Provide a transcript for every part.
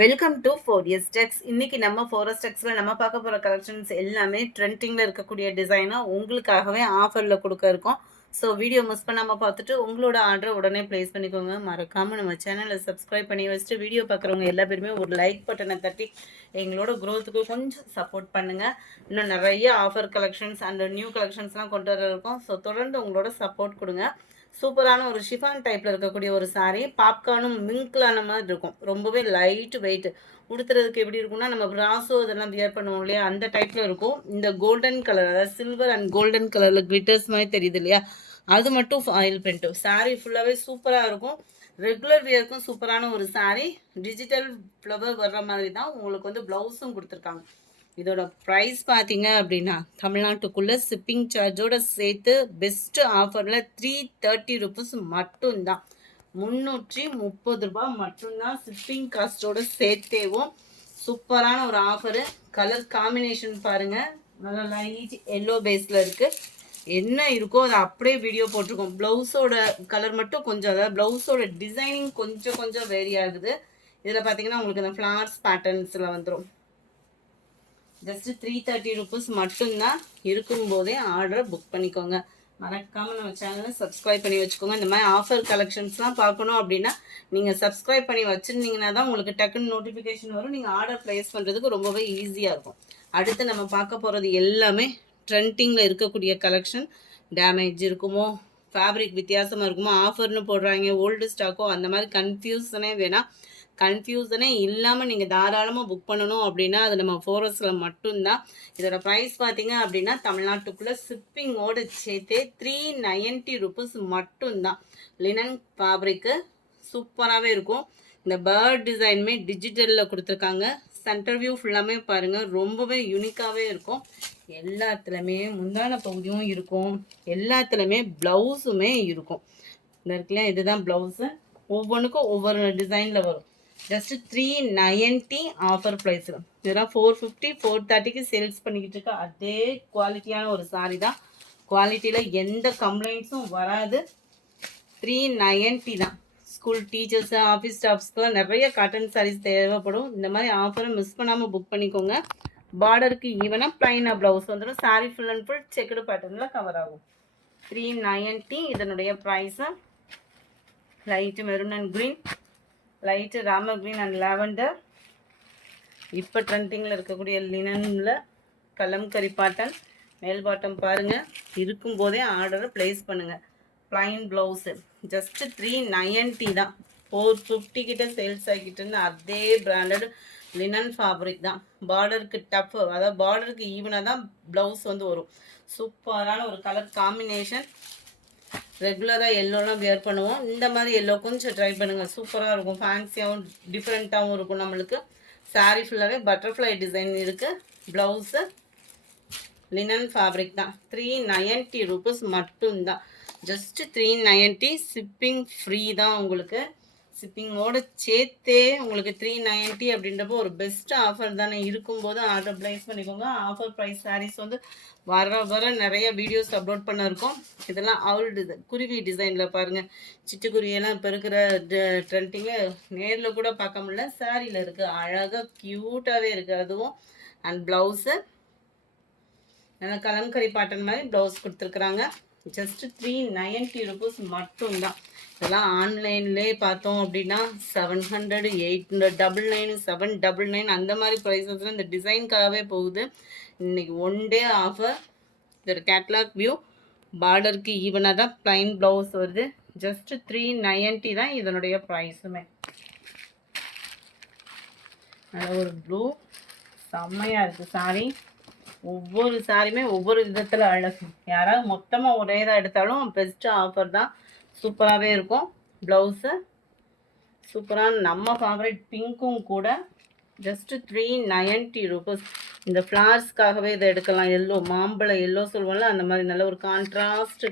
Welcome to 4S Techs. இன்னைக்கு நம்ம 4S Techsல நம்ம பார்க்க போற கலெக்ஷன்ஸ் எல்லாமே ட்ரெண்டிங்ல இருக்கக்கூடிய டிசைனா உங்களுக்காகவே ஆஃபர்ல கொடுக்க இருக்கோம். ஸோ வீடியோ மிஸ் பண்ணாம பார்த்துட்டு உங்களோட ஆர்டரை உடனே பிளேஸ் பண்ணிக்கோங்க. மறக்காம நம்ம சேனலை சப்ஸ்கிரைப் பண்ணி வச்சுட்டு வீடியோ பார்க்குறவங்க எல்லா பேருமே ஒரு லைக் பட்டனை தட்டி எங்களோட க்ரோத்துக்கு கொஞ்சம் சப்போர்ட் பண்ணுங்க. இன்னும் நிறைய ஆஃபர் கலெக்ஷன்ஸ் அண்ட் நியூ கலெக்ஷன்ஸ்லாம் கொண்டு வர இருக்கோம். ஸோ தொடர்ந்து உங்களோட சப்போர்ட் கொடுங்க. சூப்பரான ஒரு ஷிஃபான் டைப்பில் இருக்கக்கூடிய ஒரு சாரீ, பாப்கார்னும் மிங்க்லான மாதிரி இருக்கும். ரொம்பவே லைட் வெயிட், உடுத்துறதுக்கு எப்படி இருக்கும்னா நம்ம பிராஸோ இதெல்லாம் வியர் பண்ணுவோம் இல்லையா, அந்த டைப்பில் இருக்கும். இந்த கோல்டன் கலர், அதாவது சில்வர் அண்ட் கோல்டன் கலரில் கிளிட்டர்ஸ் மாதிரி தெரியுது இல்லையா, அது மட்டும் ஆயில் பிரிண்ட். சாரீ ஃபுல்லாகவே சூப்பராக இருக்கும். ரெகுலர் வியருக்கும் சூப்பரான ஒரு சாரீ. டிஜிட்டல் ஃப்ளவர் வர்ற மாதிரி தான் உங்களுக்கு வந்து ப்ளவுஸும் கொடுத்துருக்காங்க. இதோட ப்ரைஸ் பார்த்தீங்க அப்படின்னா தமிழ்நாட்டுக்குள்ளே ஷிப்பிங் சார்ஜோட சேர்த்து பெஸ்ட்டு ஆஃபரில் 330 ருபீஸ் மட்டும்தான். 330 ரூபா மட்டும்தான் ஷிப்பிங் காஸ்ட்டோட சேர்த்தேவும். சூப்பரான ஒரு ஆஃபரு. கலர் காம்பினேஷன் பாருங்கள், நல்லா லைட் எல்லோ பேஸில் இருக்குது. என்ன இருக்கோ அதை அப்படியே வீடியோ போட்டிருக்கோம். ப்ளவுஸோட கலர் மட்டும் கொஞ்சம், அதாவது ப்ளவுஸோட டிசைனிங் கொஞ்சம் வேரி ஆகுது. இதில் பார்த்தீங்கன்னா உங்களுக்கு இந்த ஃப்ளார்ஸ் பேட்டர்ன்ஸில் வந்துடும். ஜஸ்ட் 330 ருபீஸ் மட்டும்தான். இருக்கும்போதே ஆர்டரை புக் பண்ணிக்கோங்க. மறக்காமல் நம்ம சேனலை சப்ஸ்கிரைப் பண்ணி வச்சுக்கோங்க. இந்த மாதிரி ஆஃபர் கலெக்ஷன்ஸ்லாம் பார்க்கணும் அப்படின்னா நீங்கள் சப்ஸ்கிரைப் பண்ணி வச்சுருந்தீங்கன்னா தான் உங்களுக்கு டக்குன்னு நோட்டிஃபிகேஷன் வரும். நீங்கள் ஆர்டர் ப்ளேஸ் பண்ணுறதுக்கு ரொம்பவே ஈஸியாக இருக்கும். அடுத்து நம்ம பார்க்க போகிறது எல்லாமே ட்ரெண்டிங்கில் இருக்கக்கூடிய கலெக்ஷன். டேமேஜ் இருக்குமோ, ஃபேப்ரிக் வித்தியாசமாக இருக்குமோ, ஆஃபர்னு போடுறாங்க, ஓல்டு ஸ்டாக்கோ, அந்த மாதிரி கன்ஃபியூஷனே வேணாம். கன்ஃபியூசனே இல்லாமல் நீங்கள் தாராளமாக புக் பண்ணணும் அப்படின்னா அது நம்ம 4Sல மட்டும்தான். இதோட ப்ரைஸ் பார்த்தீங்க அப்படின்னா தமிழ்நாட்டுக்குள்ளே ஷிப்பிங்கோடு சேர்த்தே 390 ருபீஸ் மட்டும்தான். லினன் ஃபேப்ரிக்கு சூப்பராகவே இருக்கும். இந்த பேர்ட் டிசைனுமே டிஜிட்டலில் கொடுத்துருக்காங்க. சென்டர் வியூ ஃபுல்லாமே பாருங்கள், ரொம்பவே யூனிக்காகவே இருக்கும். எல்லாத்துலேயுமே முந்தான பகுதியும் இருக்கும், எல்லாத்துலேயுமே ப்ளவுஸுமே இருக்கும். இந்த இருக்குல்ல, இதுதான் ப்ளவுஸு. ஒவ்வொன்றுக்கும் ஒவ்வொரு டிசைனில் வரும். Just 390 offer price. இதெல்லாம் 450 430க்கு சேல்ஸ் பண்ணிக்கிட்டு இருக்க அதே குவாலிட்டியான ஒரு சாரீ தான். குவாலிட்டியில் எந்த கம்ப்ளைண்ட்ஸும் வராது. 390 தான். ஸ்கூல் டீச்சர்ஸு, ஆஃபீஸ் ஸ்டாஃப்ஸ்க்குலாம் நிறைய காட்டன் சாரீஸ் தேவைப்படும். இந்த மாதிரி ஆஃபரை மிஸ் பண்ணாமல் புக் பண்ணிக்கோங்க. பார்டருக்கு ஈவனாக ப்ளைனாக ப்ளவுஸ் வந்துடும். Sari full and full checked பேட்டர்னில் கவர் ஆகும். 390 இதனுடைய price. Light maroon and green, light Ramar green and lavender. இப்போ ட்ரெண்டிங்கில் இருக்கக்கூடிய லினனில் கலம்கரி பாட்டன். மேல் பாட்டம் பாருங்கள். இருக்கும்போதே ஆர்டரை ப்ளேஸ் பண்ணுங்கள். ப்ளைன் ப்ளவுஸு ஜஸ்ட்டு 390 தான். 450 கிட்ட சேல்ஸ் ஆகிக்கிட்டு அதே பிராண்டட் லினன் ஃபேப்ரிக் தான். பார்டருக்கு டஃப், அதாவது பார்டருக்கு ஈவனாக தான் ப்ளவுஸ் வந்து வரும். சூப்பரான ஒரு கலர் காம்பினேஷன். ரெகுலராக எல்லோலாம் வியர் பண்ணுவோம். இந்த மாதிரி எல்லோ கொஞ்சம் ட்ரை பண்ணுங்கள், சூப்பராக இருக்கும். ஃபேன்சியாகவும் டிஃப்ரெண்ட்டாகவும் இருக்கும். நம்மளுக்கு சாரீ ஃபுல்லாகவே பட்டர்ஃப்ளை டிசைன் இருக்குது. ப்ளவுஸு லினன் ஃபேப்ரிக் தான். 390 ருபீஸ் மட்டும்தான். ஜஸ்ட்டு 390. ஷிப்பிங் ஃப்ரீ தான் உங்களுக்கு. ஷிப்பிங்கோடு சேர்த்தே உங்களுக்கு 390 அப்படின்றப்போ ஒரு பெஸ்ட் ஆஃபர் தானே. இருக்கும்போது ஆர்டர் ப்ளேஸ் பண்ணிக்கோங்க. ஆஃபர் ப்ரைஸ் சாரீஸ் வந்து வர நிறைய வீடியோஸ் அப்லோட் பண்ண இருக்கோம். இதெல்லாம் அவுல் டிசைன், குருவி டிசைனில் பாருங்கள். சிட்டுக்குருவியெல்லாம் இப்போ இருக்கிற ட்ரெண்டிங்கில் நேரில் கூட பார்க்க முடியல, சாரியில் இருக்குது. அழகாக க்யூட்டாகவே இருக்குது அதுவும். அண்ட் ப்ளவுஸு நல்லா கலம்கரி பாட்டன் மாதிரி ப்ளவுஸ் கொடுத்துருக்குறாங்க. ஜஸ்ட்டு 390 ருபீஸ் மட்டும்தான். இதெல்லாம் ஆன்லைன்லேயே பார்த்தோம் அப்படின்னா 700 800 99 799 அந்த மாதிரி ப்ரைஸஸில் இந்த டிசைனுக்காகவே போகுது. இன்றைக்கி ஒன் டே ஆஃபர். இதோட கேட்லாக் வியூ. பார்டருக்கு ஈவனாக தான் ப்ளைன் ப்ளவுஸ் வருது. ஜஸ்ட்டு 390 தான் இதனுடைய ப்ரைஸுமே. நல்ல ஒரு ப்ளூ செம்மையாக இருக்குது சாரீ. ஒவ்வொரு சாரியுமே ஒவ்வொரு விதத்தில் அழகு. யாராவது மொத்தமாக ஒரே இதாக எடுத்தாலும் பெஸ்ட்டு ஆஃபர் தான். சூப்பராகவே இருக்கும். ப்ளவுஸு சூப்பரான நம்ம ஃபேவரட் பிங்க்கும் கூட. Just 390 rupees. இந்த ஃப்ளார்ஸ்க்காகவே இதை எடுக்கலாம். எல்லோ, மாம்பழம் எல்லோ சொல்லுவோம்ல, அந்த மாதிரி நல்ல ஒரு கான்ட்ராஸ்ட்டு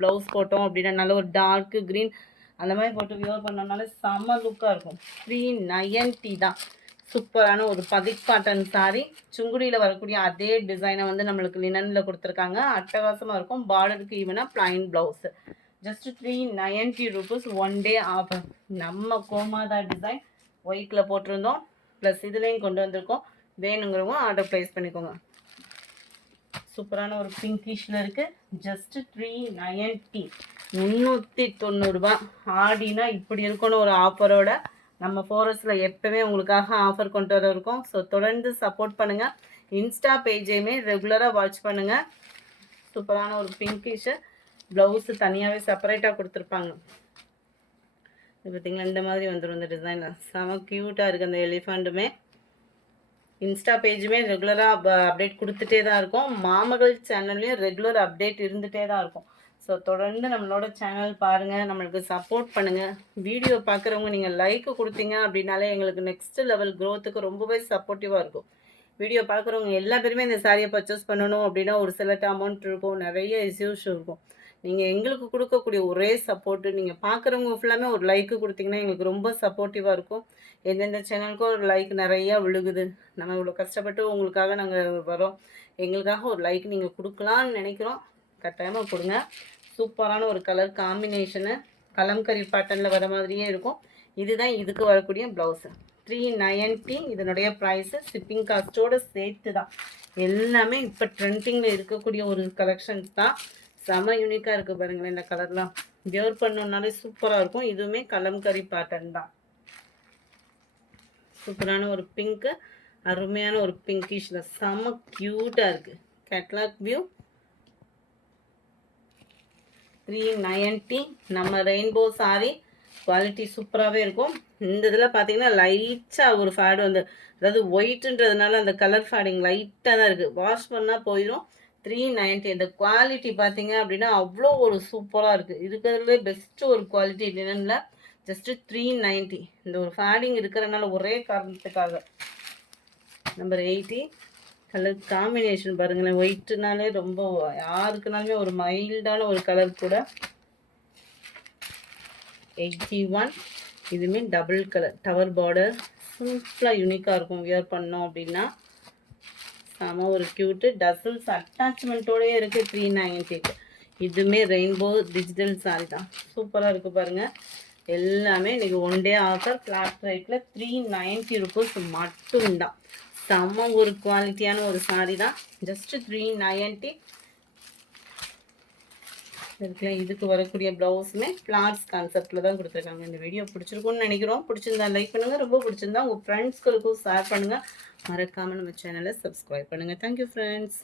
ப்ளவுஸ் போட்டோம் அப்படின்னா நல்ல ஒரு டார்க்கு க்ரீன் அந்த மாதிரி போட்டு வியர் பண்ணோம்னாலே செம்ம லுக்காக இருக்கும். 390 தான். சூப்பரான ஒரு பதிக் காட்டன் சாரீ. சுங்குடியில் வரக்கூடிய அதே டிசைனை வந்து நம்மளுக்கு லினனில் கொடுத்துருக்காங்க. அட்டகாசமாக இருக்கும். பார்டருக்கு ஈவனாக plain blouse. Just 390 rupees. One day offer. நம்ம கோமாதா டிசைன் ஒயிட்டில் போட்டிருந்தோம். ப்ளஸ் இதுலேயும் கொண்டு வந்திருக்கோம். வேணுங்கிறவங்க ஆர்டர் ப்ளேஸ் பண்ணிக்கோங்க. சூப்பரான ஒரு பிங்கிஷ்ல இருக்கு. ஜஸ்ட் 390, 390 ரூபா. ஆடினா இப்படி இருக்கணும் ஒரு ஆஃபரோட. நம்ம ஃபோரஸ்ட்ல எப்பவுமே உங்களுக்காக ஆஃபர் கொண்டு வர இருக்கோம். ஸோ தொடர்ந்து சப்போர்ட் பண்ணுங்க. இன்ஸ்டா பேஜையுமே ரெகுலராக வாட்ச் பண்ணுங்க. சூப்பரான ஒரு பிங்கிஷ் ப்ளவுஸ் தனியாகவே செப்பரேட்டாக கொடுத்துருப்பாங்க. இது பார்த்தீங்களா, இந்த மாதிரி வந்துடும் இந்த டிசைனில். செம க்யூட்டாக இருக்குது அந்த எலிஃபண்ட்டுமே. இன்ஸ்டா பேஜுமே ரெகுலராக அப்டேட் கொடுத்துட்டே தான் இருக்கும். மாமகள் சேனல்லையும் ரெகுலர் அப்டேட் இருந்துகிட்டே தான் இருக்கும். ஸோ தொடர்ந்து நம்மளோட சேனல் பாருங்கள், நம்மளுக்கு சப்போர்ட் பண்ணுங்கள். வீடியோ பார்க்குறவங்க நீங்கள் லைக்கு கொடுத்தீங்க அப்படின்னாலே எங்களுக்கு நெக்ஸ்ட் லெவல் க்ரோத்துக்கு ரொம்பவே சப்போர்ட்டிவாக இருக்கும். வீடியோ பார்க்குறவங்க எல்லா பேருமே இந்த சாரியை பர்ச்சேஸ் பண்ணணும் அப்படின்னா ஒரு சிலட்ட அமௌண்ட் இருக்கும், நிறைய இஷ்யூஸ் இருக்கும். நீங்கள் எங்களுக்கு கொடுக்கக்கூடிய ஒரே சப்போர்ட்டு, நீங்கள் பார்க்குறவங்க ஃபுல்லாமே ஒரு லைக்கு கொடுத்தீங்கன்னா எங்களுக்கு ரொம்ப சப்போர்ட்டிவாக இருக்கும். எந்தெந்த சேனலுக்கும் ஒரு லைக் நிறையா விழுகுது. நம்ம இவ்வளோ கஷ்டப்பட்டு உங்களுக்காக நாங்கள் வரோம். எங்களுக்காக ஒரு லைக் நீங்கள் கொடுக்கலான்னு நினைக்கிறோம். கட்டாயமாக கொடுங்க. சூப்பரான ஒரு கலர் காம்பினேஷனு, கலம்கரி பேட்டர்னில் வர மாதிரியே இருக்கும். இதுதான் இதுக்கு வரக்கூடிய ப்ளவுஸு. 390 இதனுடைய ப்ரைஸு. ஷிப்பிங் காஸ்ட்டோடு சேர்த்து தான். எல்லாமே இப்போ ட்ரெண்டிங்கில் இருக்கக்கூடிய ஒரு கலெக்ஷன்ஸ் தான். செம யூனிக்காக இருக்குது பாருங்களேன். இந்த கலர்லாம் வியர் பண்ணோன்னாலே சூப்பராக இருக்கும். இதுவுமே கலம்கரி பேட்டர்ன் தான். சூப்பரான ஒரு பிங்க்கு, அருமையான ஒரு பிங்கிஷில் செம க்யூட்டாக இருக்குது. Catalogue view. 390. நம்ம ரெயின்போ சாரி குவாலிட்டி சூப்பராகவே இருக்கும். இந்த இதில் பார்த்தீங்கன்னா லைட்டாக ஒரு ஃபேடு வந்து, அதாவது ஒயிட்டுன்றதுனால அந்த கலர் ஃபேடிங் லைட்டாக தான் இருக்குது. வாஷ் பண்ணால் போயிடும். 390. இந்த குவாலிட்டி பார்த்தீங்க அப்படின்னா அவ்வளோ ஒரு சூப்பராக இருக்குது. இருக்கிறதுலே பெஸ்ட்டு ஒரு குவாலிட்டி என்னென்னா ஜஸ்ட்டு 390. இந்த ஒரு ஃபேடிங் இருக்கிறனால ஒரே காரணத்துக்காக. நம்பர் 80. கலர் காம்பினேஷன் பாருங்களேன். ஒயிட்டுனாலே ரொம்ப யாருக்குனாலுமே ஒரு மைல்டான ஒரு கலர் கூட. 81. இதுவுமே டபுள் கலர் டவர் பார்டர். சிம்பிளாக யூனிக்காக இருக்கும் வியர் பண்ணோம் அப்படின்னா. செம ஒரு க்யூட்டு டசல்ஸ் அட்டாச்மெண்ட்டோடயே இருக்குது 390க்கு. இதுவுமே ரெயின்போ டிஜிட்டல் சாரி தான். சூப்பராக இருக்குது பாருங்கள். எல்லாமே இன்றைக்கி ஒன் டே ஆஃபர் ஃப்ளாட் ரேட்டில் 390 ருபீஸ் மட்டும்தான். செம்ம ஒரு குவாலிட்டியான ஒரு சாரி தான். ஜஸ்ட்டு 390 இருக்குல்ல. இதுக்கு வரக்கூடிய ப்ளவுஸுமே ஃப்ளார்ஸ் கான்செப்டில் தான் கொடுத்துருக்காங்க. இந்த வீடியோ பிடிச்சிருக்குன்னு நினைக்கிறோம். பிடிச்சிருந்தா லைக் பண்ணுங்கள். ரொம்ப பிடிச்சிருந்தா உங்கள் ஃப்ரெண்ட்ஸ்களுக்கும் ஷேர் பண்ணுங்கள். மறக்காமல் நம்ம சேனலை சப்ஸ்கிரைப் பண்ணுங்கள். Thank you friends.